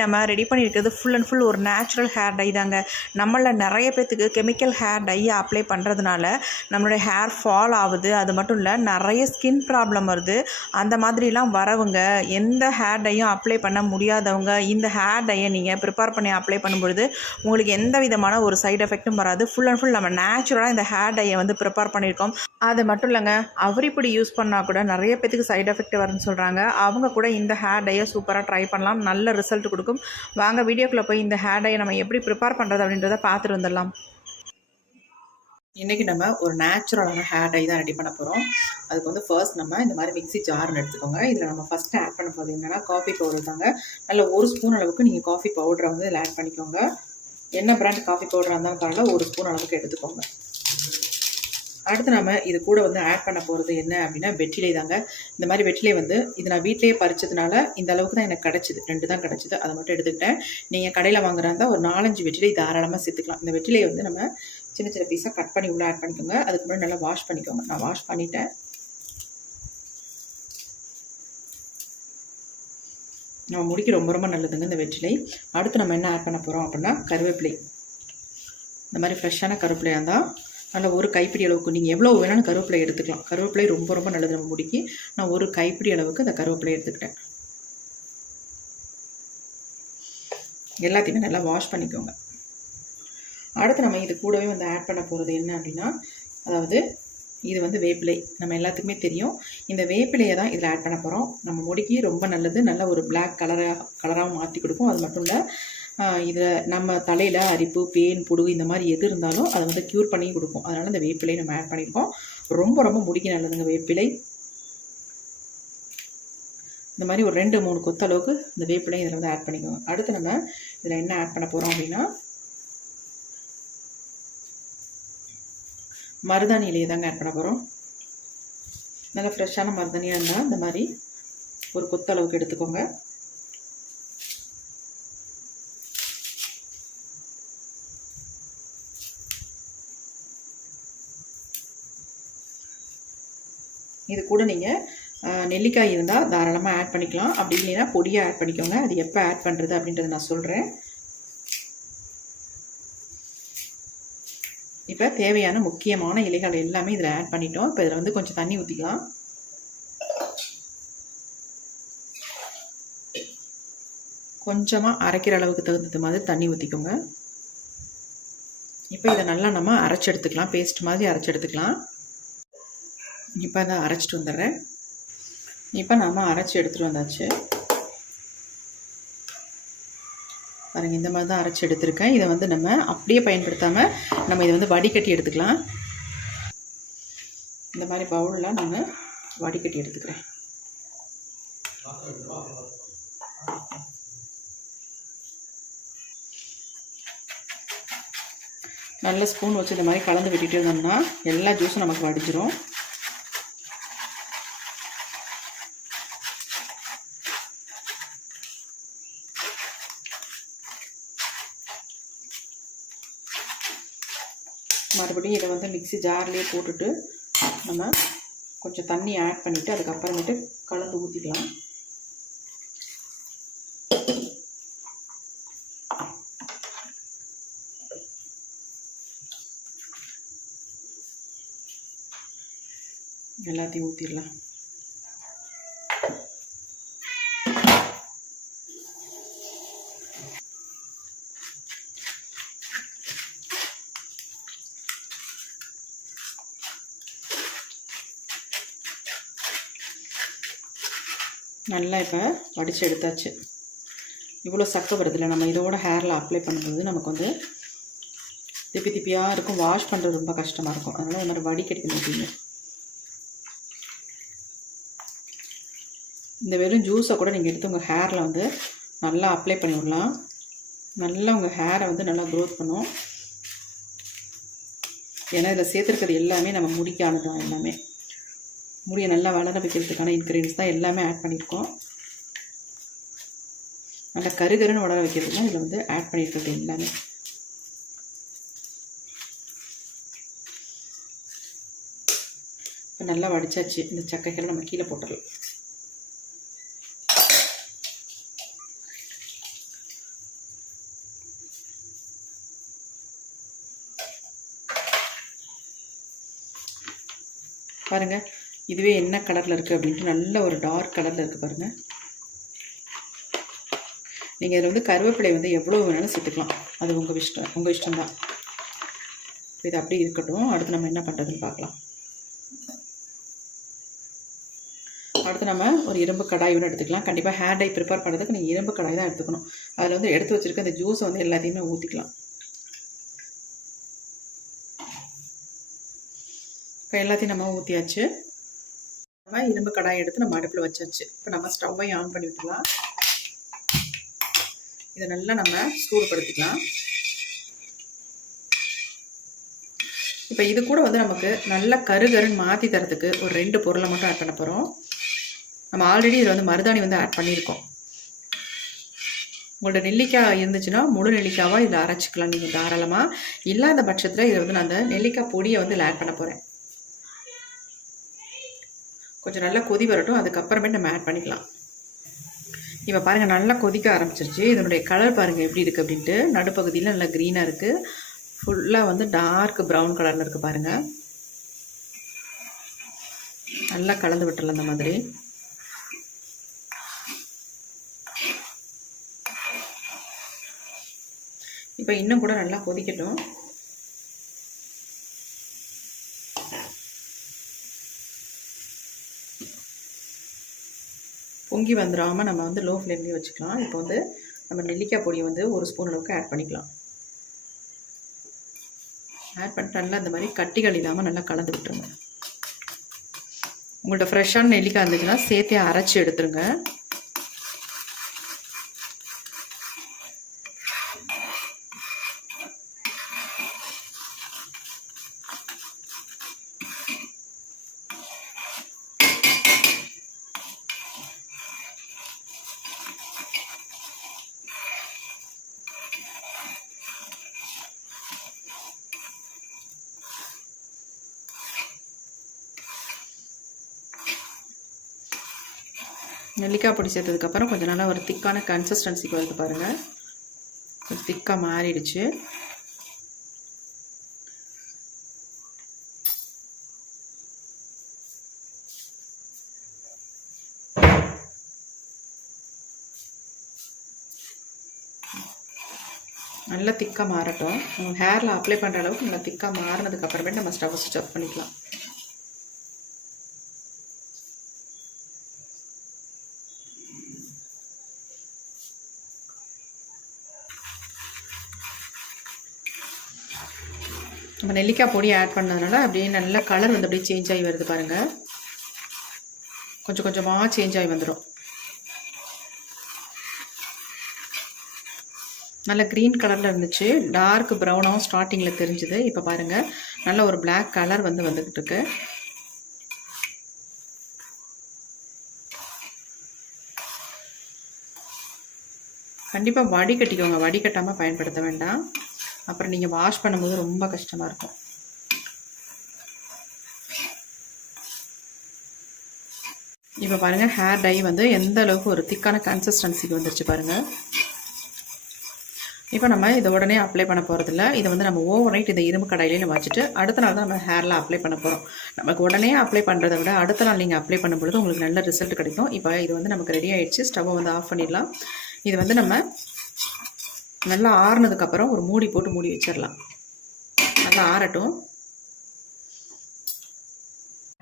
நம்ம ரெடி பண்ணியிருக்கிறது full and full ஒரு நேச்சுரல் ஹேர் டை தாங்க. நம்மள நிறைய பேர்த்துக்கு கெமிக்கல் ஹேர் டையை அப்ளை பண்ணுறதுனால நம்மளுடைய ஹேர் ஃபால் ஆகுது. அது மட்டும் இல்லை, நிறைய ஸ்கின் ப்ராப்ளம் வருது. அந்த மாதிரிலாம் வரவங்க, எந்த ஹேர் டையும் அப்ளை பண்ண முடியாதவங்க இந்த ஹேர் டையை நீங்கள் ப்ரிப்பேர் பண்ணி அப்ளை பண்ணும்பொழுது உங்களுக்கு எந்த விதமான ஒரு சைடு எஃபெக்ட்டும் வராது. ஃபுல் அண்ட் ஃபுல் நம்ம நேச்சுரலாக இந்த ஹேர் டையை வந்து ப்ரிப்பேர் பண்ணியிருக்கோம். அது மட்டும் இல்லைங்க, அவரிப்பொடி யூஸ் பண்ணால் கூட நிறைய பேத்துக்கு சைடு எஃபெக்ட் வரும்னு சொல்கிறாங்க. அவங்க கூட இந்த ஹேர் டையை சூப்பராக ட்ரை பண்ணலாம். நல்ல ரிசல்ட் கொடுக்கும். வாங்க வீடியோக்குள்ளே போய் இந்த ஹேர் டையை நம்ம எப்படி ப்ரிப்பேர் பண்ணுறது அப்படின்றத பார்த்துட்டு வந்துடலாம். இன்றைக்கி நம்ம ஒரு நேச்சுரலான ஹேர் டை தான் ரெடி பண்ண போகிறோம். அதுக்கு வந்து ஃபர்ஸ்ட் நம்ம இந்த மாதிரி மிக்ஸி ஜார்னு எடுத்துக்கோங்க. இதில் நம்ம ஃபஸ்ட்டு ஆட் பண்ண போகிறது என்னென்னா காஃபி பவுடர் தாங்க. நல்ல 1 ஸ்பூன் அளவுக்கு நீங்கள் காஃபி பவுடரை வந்து இதில் ஆட் பண்ணிக்கோங்க. என்ன பிராண்ட் காஃபி பவுடராக இருந்தாலும் பரவாயில்ல, 1 ஸ்பூன் அளவுக்கு எடுத்துக்கோங்க. அடுத்து நம்ம இது கூட வந்து ஆட் பண்ண போகிறது என்ன அப்படின்னா வெற்றிலை தாங்க. இந்த மாதிரி வெற்றிலை வந்து இது நான் வீட்டிலேயே பறிச்சதுனால இந்த அளவுக்கு தான் எனக்கு கிடச்சிது. 2 தான் கிடச்சிது, அதை மட்டும் எடுத்துக்கிட்டேன். நீங்கள் கடையில் வாங்குறதா ஒரு 4-5 வெற்றிலை தாராளமாக சேர்த்துக்கலாம். இந்த வெற்றிலையை வந்து நம்ம சின்ன சின்ன பீஸாக கட் பண்ணி உள்ளே ஆட் பண்ணிக்கோங்க. அதுக்கு முன்னாடி நல்லா வாஷ் பண்ணிக்கோங்க. நான் வாஷ் பண்ணிட்டேன். நம்ம முடிக்க ரொம்ப ரொம்ப நல்லதுங்க இந்த வெற்றிலை. அடுத்து நம்ம என்ன ஆட் பண்ண போகிறோம் அப்படின்னா கருவேப்பிலை. இந்த மாதிரி ஃப்ரெஷ்ஷான கருவேப்பிலையாக இருந்தால் நல்ல 1 கைப்பிடி அளவுக்கு நீங்கள் எவ்வளோ வேணாலும் கருவேப்பிலை எடுத்துக்கலாம். கருவேப்பிலை ரொம்ப ரொம்ப நல்லது நம்ம முடிக்கு. நான் 1 கைப்பிடி அளவுக்கு அந்த கருவேப்பிலை எடுத்துக்கிட்டேன். எல்லாத்தையுமே நல்லா வாஷ் பண்ணிக்கோங்க. அடுத்து நம்ம இது கூடவே வந்து ஆட் பண்ண போகிறது என்ன அப்படின்னா, அதாவது இது வந்து வேப்பிலை. நம்ம எல்லாத்துக்குமே தெரியும். இந்த வேப்பிலையை தான் இதில் ஆட் பண்ண போகிறோம். நம்ம முடிக்கு ரொம்ப நல்லது. நல்ல ஒரு பிளாக் கலராகவும் மாற்றி கொடுக்கும். அது மட்டும் இல்லை, இதில் நம்ம தலையில் அரிப்பு, பேன், பொடுகு இந்த மாதிரி எது இருந்தாலும் அதை வந்து க்யூர் பண்ணி கொடுக்கும். அதனால் இந்த வேப்பிலை நம்ம ஆட் பண்ணியிருக்கோம். ரொம்ப ரொம்ப முடிக்க நல்லதுங்க வேப்பிலை. இந்த மாதிரி ஒரு 2-3 கொத்து அளவுக்கு இந்த வேப்பிலை இதில் வந்து ஆட் பண்ணிக்கோங்க. அடுத்து நம்ம இதில் என்ன ஆட் பண்ண போகிறோம் அப்படின்னா மருதாணி இலையை தாங்க ஆட் பண்ண போகிறோம். நல்லா ஃப்ரெஷ்ஷான மருதாணியாக இருந்தால் இந்த மாதிரி ஒரு கொத்து அளவுக்கு எடுத்துக்கோங்க. இது கூட நீங்கள் நெல்லிக்காய் இருந்தால் தாராளமாக ஆட் பண்ணிக்கலாம். அப்படி இல்லைன்னா பொடியாக ஆட் பண்ணிக்கோங்க. அது எப்போ ஆட் பண்ணுறது அப்படின்றத நான் சொல்கிறேன். இப்போ தேவையான முக்கியமான இலைகள் எல்லாமே இதில் ஆட் பண்ணிட்டோம். இப்போ இதில் வந்து கொஞ்சம் தண்ணி ஊற்றிக்கலாம். கொஞ்சமாக அரைக்கிற அளவுக்கு தகுந்த மாதிரி தண்ணி ஊற்றிக்கோங்க. இப்போ இதை நல்லா நம்ம அரைச்சி எடுத்துக்கலாம். பேஸ்ட் மாதிரி அரைச்சி எடுத்துக்கலாம். இப்போ அதை அரைச்சிட்டு வந்துடுறேன். இப்போ நம்ம அரைச்சி எடுத்துகிட்டு வந்தாச்சு பாருங்கள். இந்த மாதிரி தான் அரைச்சி எடுத்துருக்கேன். இதை வந்து நம்ம அப்படியே பயன்படுத்தாமல் நம்ம இதை வந்து வடிகட்டி எடுத்துக்கலாம். இந்த மாதிரி பவுலில் நான் வடிகட்டி எடுத்துக்கிறேன். நல்ல ஸ்பூன் வச்சு இந்த மாதிரி கலந்து விட்டுட்டு இருந்தோம்னா எல்லா ஜூஸும் நமக்கு வடிஞ்சிரும். மறுபடியும் இதை வந்து மிக்ஸி ஜார்லேயே போட்டுட்டு நம்ம கொஞ்சம் தண்ணி ஆட் பண்ணிவிட்டு அதுக்கப்புறமேட்டு கலந்து ஊற்றிக்கலாம். எல்லாத்தையும் ஊற்றிடலாம். நல்லா இப்போ வடித்து எடுத்தாச்சு. இவ்வளோ சக்கை வருதில்ல, நம்ம இதோட ஹேரில் அப்ளை பண்ணும்போது நமக்கு வந்து திப்பி திப்பியாக இருக்கும். வாஷ் பண்ணுறது ரொம்ப கஷ்டமாக இருக்கும். அதனால் இந்த மாதிரி வடிகட்டி ஊற்றிங்க. இந்த வெறும் ஜூஸை கூட நீங்கள் எடுத்து உங்கள் ஹேரில் வந்து நல்லா அப்ளை பண்ணி விடலாம். நல்லா உங்கள் ஹேரை வந்து நல்லா க்ரோத் பண்ணும். ஏன்னா இதில் சேர்த்துருக்கிறது எல்லாமே நம்ம முடிக்கானது தான். எல்லாமே முடியை நல்லா வளர வைக்கிறதுக்கான இன்க்ரீடியன்ஸ் தான் எல்லாமே ஆட் பண்ணியிருக்கோம். நல்லா கருகருன்னு வளர வைக்கிறது தான் இதில் வந்து ஆட் பண்ணியிருக்கிறது எல்லாமே. இப்போ நல்லா வடிச்சாச்சு. இந்த சக்கைகளை நம்ம கீழே போட்டுடலாம். பாருங்கள், இதுவே என்ன கலரில் இருக்குது அப்படின்ட்டு நல்ல ஒரு டார்க் கலரில் இருக்குது பாருங்கள். நீங்கள் இதில் வந்து கருவேப்பிலை வந்து எவ்வளோ வேணாலும் சேர்த்துக்கலாம், அது உங்கள் இஷ்டம்தான். இது அப்படியே இருக்கட்டும். அடுத்து நம்ம என்ன பண்ணுறதுன்னு பார்க்கலாம். அடுத்து நம்ம ஒரு இரும்பு கடாய் ஒன்று எடுத்துக்கலாம். கண்டிப்பாக ஹேர் டை ப்ரிப்பேர் பண்ணுறதுக்கு நீங்கள் இரும்பு கடாய் தான் எடுத்துக்கணும். அதில் வந்து எடுத்து வச்சுருக்க அந்த ஜூஸை வந்து எல்லாத்தையுமே ஊற்றிக்கலாம். இப்போ எல்லாத்தையும் நம்ம ஊற்றியாச்சு. நம்ம இரும்பு கடாய் எடுத்து நம்ம அடுப்பில் வச்சாச்சு. இப்போ நம்ம ஸ்டவ்வை ஆன் பண்ணி விட்டுக்கலாம். இதை நல்லா நம்ம சூடுபடுத்திக்கலாம். இப்போ இது கூட வந்து நமக்கு நல்லா கருன்னு மாற்றி தரத்துக்கு ஒரு 2 பொருளை மட்டும் ஆட் பண்ண போகிறோம். நம்ம ஆல்ரெடி இதில் வந்து மருதாணி வந்து ஆட் பண்ணியிருக்கோம். உங்களோட நெல்லிக்காய் இருந்துச்சுன்னா முழு நெல்லிக்காவாக இதில் அரைச்சிக்கலாம் நீங்கள் தாராளமாக. இல்லாத பட்சத்தில் இதை வந்து நான் அந்த நெல்லிக்காய் பொடியை வந்து இதில் ஆட் பண்ண போகிறேன். கொஞ்சம் நல்லா கொதி வரட்டும், அதுக்கப்புறமேட்டு நம்ம ஆட் பண்ணிக்கலாம். இப்போ பாருங்கள், நல்லா கொதிக்க ஆரம்பிச்சிருச்சு. இதனுடைய கலர் பாருங்கள் எப்படி இருக்குது அப்படின்ட்டு. நடுப்பகுதியில் நல்லா க்ரீனாக இருக்குது. ஃபுல்லாக வந்து டார்க் ப்ரௌன் கலரில் இருக்குது பாருங்கள். நல்லா கலந்து விட்டுறலாம் அந்த மாதிரி. இப்போ இன்னும் கூட நல்லா கொதிக்கட்டும். பொங்கி வந்துடாமல் நம்ம வந்து லோ ஃப்ளேம்லேயே வச்சுக்கலாம். இப்போ வந்து நம்ம நெல்லிக்காய் பொடியை வந்து 1 ஸ்பூன் அளவுக்கு ஆட் பண்ணிக்கலாம். ஆட் பண்ணிட்டு நல்லா இந்த மாதிரி கட்டிகள் இல்லாமல் நல்லா கலந்து விட்டுருங்க. உங்கள்கிட்ட ஃப்ரெஷ்ஷான நெல்லிக்காய் இருந்துச்சுன்னா சேர்த்தே அரைச்சி எடுத்துருங்க. நெல்லிக்காய் பொடி சேர்த்ததுக்கப்புறம் கொஞ்சம் நல்லா ஒரு திக்கான கன்சிஸ்டன்சிக்கு வருது பாருங்கள். கொஞ்சம் திக்காக மாறிடுச்சு. நல்லா திக்காக மாறட்டும். நம்ம ஹேரில் அப்ளை பண்ணுற அளவுக்கு நல்லா திக்காக மாறினதுக்கப்புறமே நம்ம ஸ்டவ் ஸ்விட்ச் ஆஃப் பண்ணிக்கலாம். நம்ம நெல்லிக்காய் பொடி ஆட் பண்ணதுனால அப்படியே நல்ல கலர் வந்து அப்படியே சேஞ்ச் ஆகி வருது பாருங்கள். கொஞ்சம் கொஞ்சமாக சேஞ்ச் ஆகி வந்துடும். நல்ல க்ரீன் கலரில் இருந்துச்சு. டார்க் ப்ரௌனாகவும் ஸ்டார்டிங்கில் தெரிஞ்சுது. இப்போ பாருங்கள், நல்ல ஒரு பிளாக் கலர் வந்து வந்துக்கிட்டு இருக்கு. கண்டிப்பாக வடிகட்டிக்கோங்க. வடிகட்டாமல் பயன்படுத்த வேண்டாம். அப்புறம் நீங்கள் வாஷ் பண்ணும்போது ரொம்ப கஷ்டமாக இருக்கும். இப்போ பாருங்கள், ஹேர் டை வந்து எந்த அளவுக்கு ஒரு திக்கான கன்சிஸ்டன்சிக்கு வந்துருச்சு பாருங்கள். இப்போ நம்ம இதை உடனே அப்ளை பண்ண போகிறதில்ல. இதை வந்து நம்ம ஓவர் நைட் இந்த இரும்பு கடாயிலே வச்சுட்டு அடுத்த நாள் தான் நம்ம ஹேரில் அப்ளை பண்ண போகிறோம். நமக்கு உடனே அப்ளை பண்ணுறதை விட அடுத்த நாள் நீங்கள் அப்ளை பண்ணும்பொழுது உங்களுக்கு நல்ல ரிசல்ட் கிடைக்கும். இப்போ இது வந்து நமக்கு ரெடி ஆகிடுச்சு. ஸ்டவ்வை வந்து ஆஃப் பண்ணிடலாம். இது வந்து நம்ம நல்லா ஆறுனதுக்கப்புறம் ஒரு மூடி போட்டு மூடி வச்சிடலாம். நல்லா ஆறட்டும்.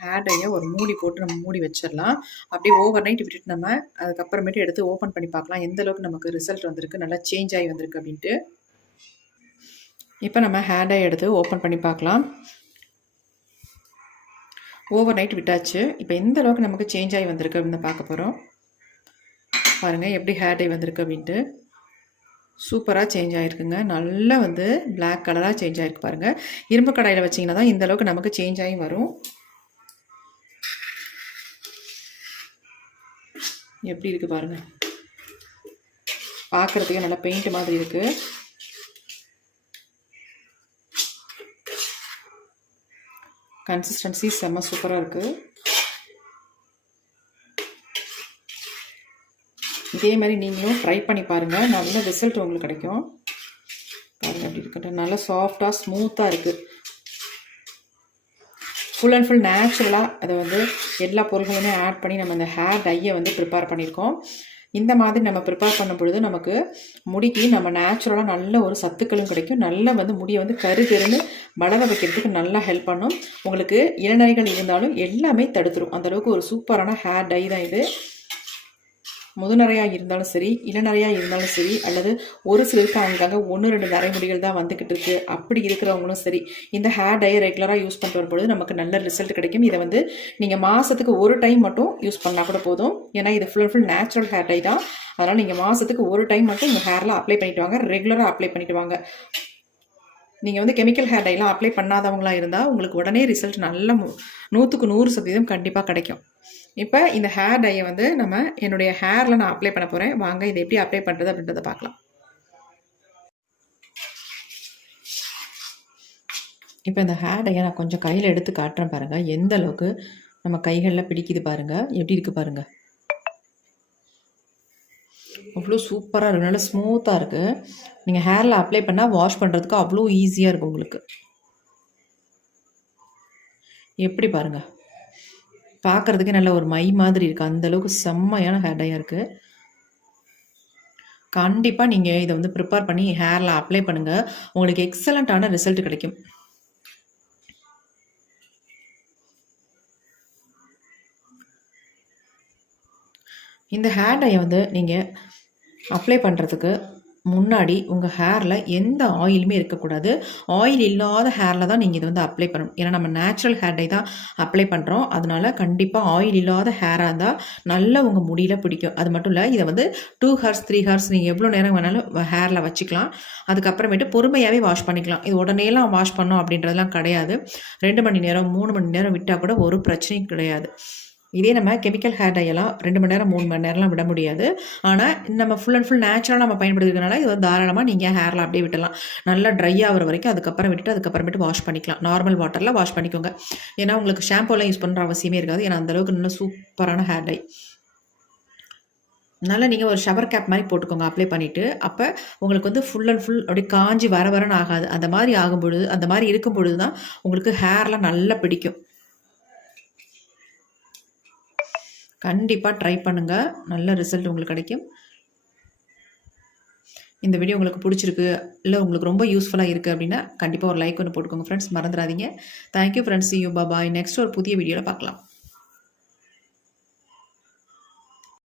ஹேர் டையை ஒரு மூடி போட்டு நம்ம மூடி வச்சிடலாம். அப்படியே ஓவர் நைட் விட்டுட்டு நம்ம அதுக்கப்புறமேட்டு எடுத்து ஓப்பன் பண்ணி பார்க்கலாம் எந்த அளவுக்கு நமக்கு ரிசல்ட் வந்திருக்கு, நல்லா சேஞ்ச் ஆகி வந்திருக்கு அப்படின்ட்டு. இப்போ நம்ம ஹேர் டை எடுத்து ஓப்பன் பண்ணி பார்க்கலாம். ஓவர் நைட் விட்டாச்சு. இப்போ எந்த அளவுக்கு நமக்கு சேஞ்ச் ஆகி வந்திருக்கு அப்படின்னு பார்க்க போகிறோம். பாருங்கள் எப்படி ஹேர் டை வந்திருக்கு அப்படின்ட்டு. சூப்பராக சேஞ்ச் ஆகிருக்குங்க. நல்லா வந்து பிளாக் கலராக சேஞ்ச் ஆகிருக்கு பாருங்கள். இரும்பு கடாயில் வச்சிங்கன்னா தான் இந்த அளவுக்கு நமக்கு சேஞ்ச் ஆகி வரும். எப்படி இருக்குது பாருங்கள். பார்க்குறதுக்கு நல்லா பெயிண்ட் மாதிரி இருக்குது. கன்சிஸ்டன்சி செம்ம சூப்பராக இருக்குது. இதே மாதிரி நீங்களும் ட்ரை பண்ணி பாருங்கள். நல்ல ரிசல்ட் உங்களுக்கு கிடைக்கும். பாருங்கள் எப்படி இருக்கட்டும். நல்லா சாஃப்டாக ஸ்மூத்தாக இருக்குது. ஃபுல் அண்ட் ஃபுல் நேச்சுரலாக அதை வந்து எல்லா பொருள்களுமே ஆட் பண்ணி நம்ம அந்த ஹேர் டையை வந்து ப்ரிப்பேர் பண்ணியிருக்கோம். இந்த மாதிரி நம்ம ப்ரிப்பேர் பண்ணும் பொழுது நமக்கு முடிக்கு நம்ம நேச்சுரலாக நல்ல ஒரு சத்துக்களும் கிடைக்கும். நல்ல வந்து முடியை வந்து கருகருன்னு வளர வைக்கிறதுக்கு நல்லா ஹெல்ப் பண்ணும். உங்களுக்கு இளநரைகள் இருந்தாலும் எல்லாமே தடுத்துரும். அந்தளவுக்கு ஒரு சூப்பரான ஹேர் டை தான் இது. முதுநரையாக இருந்தாலும் சரி, இளநரையாக இருந்தாலும் சரி, அல்லது ஒரு சிலருக்கு அங்கங்கே 1-2 நரைமுடிகள் தான் வந்துக்கிட்டு இருக்குது, அப்படி இருக்கிறவங்களும் சரி, இந்த ஹேர் டையை ரெகுலராக யூஸ் பண்ணிட்டு வரும்பொழுது நமக்கு நல்ல ரிசல்ட் கிடைக்கும். இதை வந்து நீங்கள் மாதத்துக்கு ஒரு டைம் மட்டும் யூஸ் பண்ணால் கூட போதும். ஏன்னா இது full and full natural hair dye தான். அதனால் நீங்கள் மாதத்துக்கு ஒரு டைம் மட்டும் உங்கள் ஹேரில் அப்ளை பண்ணிட்டு வாங்க. ரெகுலராக அப்ளை பண்ணிட்டு வாங்க. நீங்கள் வந்து கெமிக்கல் ஹேர் டைலாம் அப்ளை பண்ணாதவங்களாக இருந்தால் உங்களுக்கு உடனே ரிசல்ட் நல்ல 100க்கு 100% கண்டிப்பாக கிடைக்கும். இப்போ இந்த ஹேர் டையை வந்து என்னுடைய ஹேரில் நான் அப்ளை பண்ண போகிறேன். வாங்க இதை எப்படி அப்ளை பண்ணுறது அப்படின்றத பார்க்கலாம். இப்போ இந்த ஹேர் டையை நான் கொஞ்சம் கையில் எடுத்து காட்டுறேன் பாருங்கள். எந்த அளவுக்கு நம்ம கைகளில் பிடிக்குது பாருங்கள். எப்படி இருக்குது பாருங்கள். அவ்வளோ சூப்பராக இருக்குது. நல்லா ஸ்மூத்தாக இருக்குது. நீங்கள் ஹேரில் அப்ளை பண்ணால் வாஷ் பண்ணுறதுக்கு அவ்வளோ ஈஸியாக இருக்கும் உங்களுக்கு. எப்படி பாருங்கள். பார்க்குறதுக்கே நல்ல ஒரு மை மாதிரி இருக்குது. அந்தளவுக்கு செம்மையான ஹேர் டையாக இருக்குது. கண்டிப்பாக நீங்கள் இதை வந்து ப்ரிப்பேர் பண்ணி ஹேரில் அப்ளை பண்ணுங்கள். உங்களுக்கு எக்ஸலண்ட்டான ரிசல்ட் கிடைக்கும். இந்த ஹேர் டையை வந்து நீங்கள் அப்ளை பண்ணுறதுக்கு முன்னாடி உங்கள் ஹேரில் எந்த ஆயிலுமே இருக்கக்கூடாது. ஆயில் இல்லாத ஹேரில் தான் நீங்கள் இதை வந்து அப்ளை பண்ணணும். ஏன்னா நம்ம நேச்சுரல் ஹேர் டை தான் அப்ளை பண்ணுறோம். அதனால் கண்டிப்பாக ஆயில் இல்லாத ஹேராக இருந்தால் நல்லா உங்கள் முடியில் பிடிக்கும். அது மட்டும் இல்லை, இதை வந்து 2 ஹவர்ஸ் 3 ஹவர்ஸ் நீங்கள் எவ்வளோ நேரம் வேணாலும் ஹேரில் வச்சுக்கலாம். அதுக்கப்புறமேட்டு பொறுமையாகவே வாஷ் பண்ணிக்கலாம். இது உடனேலாம் வாஷ் பண்ணோம் அப்படின்றதெல்லாம் கிடையாது. 2 மணி நேரம் 3 மணி நேரம் விட்டால் கூட ஒரு பிரச்சனையும் கிடையாது. இதே நம்ம கெமிக்கல் ஹேர் டையெல்லாம் 2 மணி நேரம் 3 மணி நேரம்லாம் விட முடியாது. ஆனால் நம்ம ஃபுல் அண்ட் ஃபுல் நேச்சுரலாக நம்ம பயன்படுத்துறதுனால இது வந்து தாராளமாக நீங்கள் ஹேரில் அப்படியே விட்டலாம். நல்லா ட்ரை ஆகிற வரைக்கும் அதுக்கப்புறம் விட்டுட்டு அதுக்கப்புறமேட்டு வாஷ் பண்ணிக்கலாம். நார்மல் வாட்டரில் வாஷ் பண்ணிக்கோங்க. ஏன்னா உங்களுக்கு ஷாம்புலாம் யூஸ் பண்ணுற அவசியமே இருக்காது. ஏன்னா அந்தளவுக்கு நல்ல சூப்பரான ஹேர் டை. அதனால் நீங்கள் ஒரு ஷவர் கேப் மாதிரி போட்டுக்கோங்க அப்ளை பண்ணிவிட்டு. அப்போ உங்களுக்கு வந்து ஃபுல் அண்ட் ஃபுல் அப்படியே காஞ்சி வரன்னு ஆகாது. அந்த மாதிரி ஆகும்பொழுது, அந்த மாதிரி இருக்கும் பொழுது தான் உங்களுக்கு ஹேர்லாம் நல்லா பிடிக்கும். கண்டிப்பாக ட்ரை பண்ணுங்கள். நல்ல ரிசல்ட் உங்களுக்கு கிடைக்கும். இந்த வீடியோ உங்களுக்கு பிடிச்சிருக்கு, இல்லை உங்களுக்கு ரொம்ப யூஸ்ஃபுல்லாக இருக்குது அப்படின்னா கண்டிப்பாக ஒரு லைக் ஒன்று போட்டுக்கோங்க ஃப்ரெண்ட்ஸ். மறந்துடாதீங்க. Thank you friends. You bye. Next ஒரு புதிய வீடியோவில் பார்க்கலாம்.